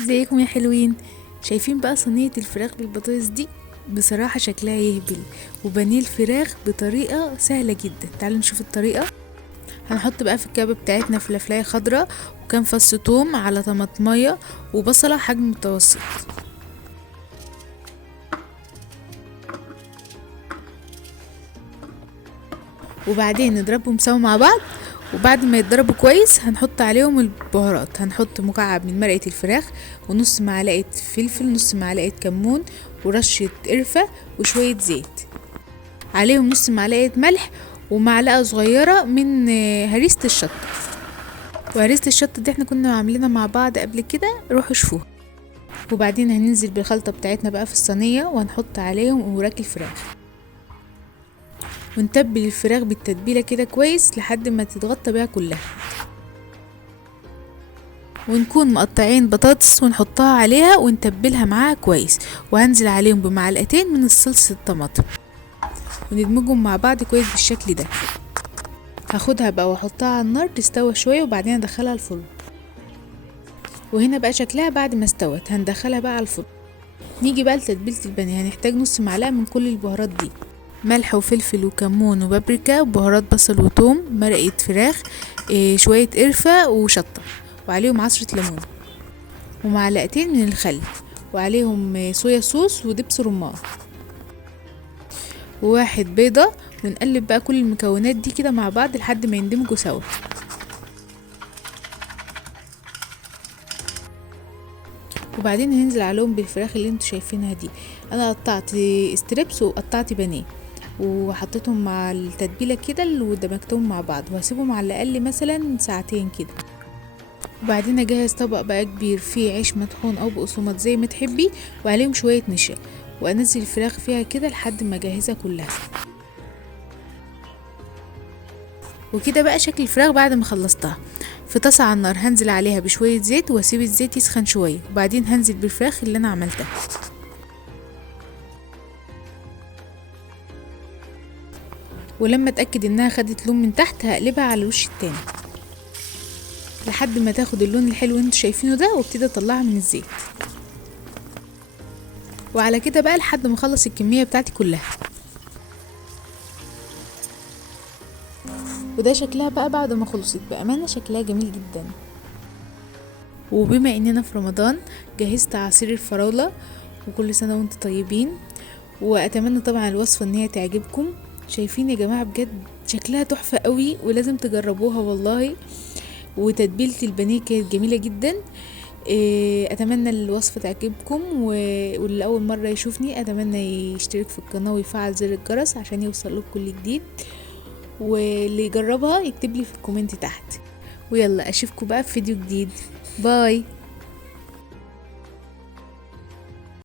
ازيكم يا حلوين؟ شايفين بقى صينية الفراخ بالبطاطس دي؟ بصراحة شكلها يهبل، وبانيه الفراخ بطريقة سهلة جدا. تعالوا نشوف الطريقة. هنحط بقى في الكبة بتاعتنا فلفلاية خضراء وكام فص توم على طماطمية وبصلة حجم متوسط، وبعدين نضربهم سوا مع بعض. وبعد ما يتضربوا كويس هنحط عليهم البهارات. هنحط مكعب من مرقة الفراخ ونص معلقة فلفل، نص معلقة كمون، ورشة قرفة وشوية زيت. عليهم نص معلقة ملح ومعلقة صغيرة من هريسة الشطة. وهريسة الشطة دي احنا كنا عاملينها مع بعض قبل كده، روحوا شوفوها. وبعدين هننزل بالخلطة بتاعتنا بقى في الصينية وهنحط عليهم وراك الفراخ، ونتبل الفراخ بالتتبيلة كده كويس لحد ما تتغطى بيها كلها. ونكون مقطعين بطاطس ونحطها عليها ونتبلها معاها كويس، وهنزل عليهم بمعلقتين من الصلصة الطماطم وندمجهم مع بعض كويس بالشكل ده. هاخدها بقى واحطها على النار تستوى شوية وبعدين ادخلها الفرن. وهنا بقى شكلها بعد ما استوت هندخلها بقى على الفرن. نيجي بقى لتتبيلة البانيه. هنحتاج نص معلقة من كل البهارات دي: ملح وفلفل وكمون وبابريكا وبهارات بصل وتوم، مرقة فراخ، شوية قرفة وشطة، وعليهم عصرة ليمون ومعلقتين من الخل، وعليهم صويا صوص ودبس رمان، وواحد بيضة. ونقلب بقى كل المكونات دي كده مع بعض لحد ما يندمجوا سوا. وبعدين هننزل عليهم بالفراخ اللي انتوا شايفينها دي. انا قطعت ستريبس وقطعت بانيه وحطيتهم مع التتبيله كده ودمجتهم مع بعض، وهسيبهم على الاقل مثلا ساعتين كده. وبعدين اجهز طبق بقى كبير فيه عيش مطحون او بقسماط زي ما تحبي، وعليهم شويه نشا، وانزل الفراخ فيها كده لحد ما اجهزها كلها. وكده بقى شكل الفراخ بعد ما خلصتها. في طاسه على النار هنزل عليها بشويه زيت واسيب الزيت يسخن شويه، وبعدين هنزل بالفراخ اللي انا عملتها. ولما اتاكد انها خدت لون من تحت هقلبها على الوش التاني لحد ما تاخد اللون الحلو اللي انتوا شايفينه ده، وابتدي اطلعها من الزيت. وعلى كده بقى لحد ما اخلص الكميه بتاعتي كلها. وده شكلها بقى بعد ما خلصت. بامانه شكلها جميل جدا. وبما اننا في رمضان جهزت عصير الفراوله، وكل سنه وانتم طيبين. واتمنى طبعا الوصفه ان هي تعجبكم. شايفين يا جماعه بجد شكلها تحفه قوي ولازم تجربوها والله. وتتبيله البانيه كانت جميله جدا. اتمنى الوصفه تعجبكم، واللي اول مره يشوفني اتمنى يشترك في القناه ويفعل زر الجرس عشان يوصل له كل جديد. واللي يجربها يكتب لي في الكومنت تحت. ويلا اشوفكم بقى في فيديو جديد. باي.